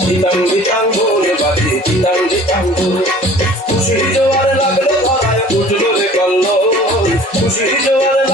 দিতাম দিতাম বলে বাজে দিতাম দিতাম খুশি জোয়ার লাগল ধরায় উঠল রে কল্ল খুশি জোয়ার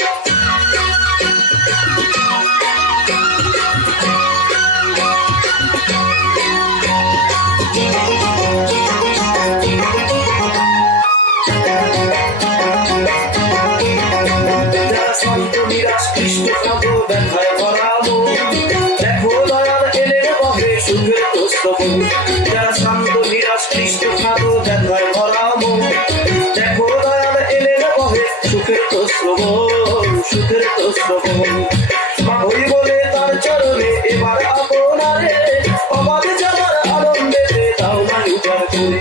সুখের প্রস্তব সুখের প্রস্তব মাধুরী বলে তার চরণে, এবার আপনারে অবাধ যাবার আনন্দেতে তাও না উজাড় করে।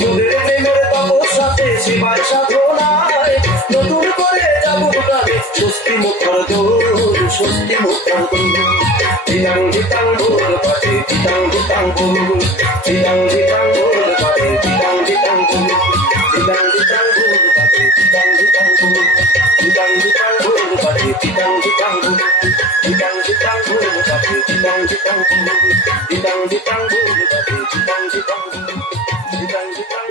তোদের প্রেমের তপস্যাতে সেবার সাধনায় নতুন করে যাব প্রাণে। স্বস্তি মুখর দোর স্বস্তি মুখর দোর দিতাং দিতাং ভোর পাটে দিতাং দিতাং ভোর। দিতাং দিতাং ভোর পাটে দিতাং দিতাং ভোর। দিতাং দিতাং Thank you.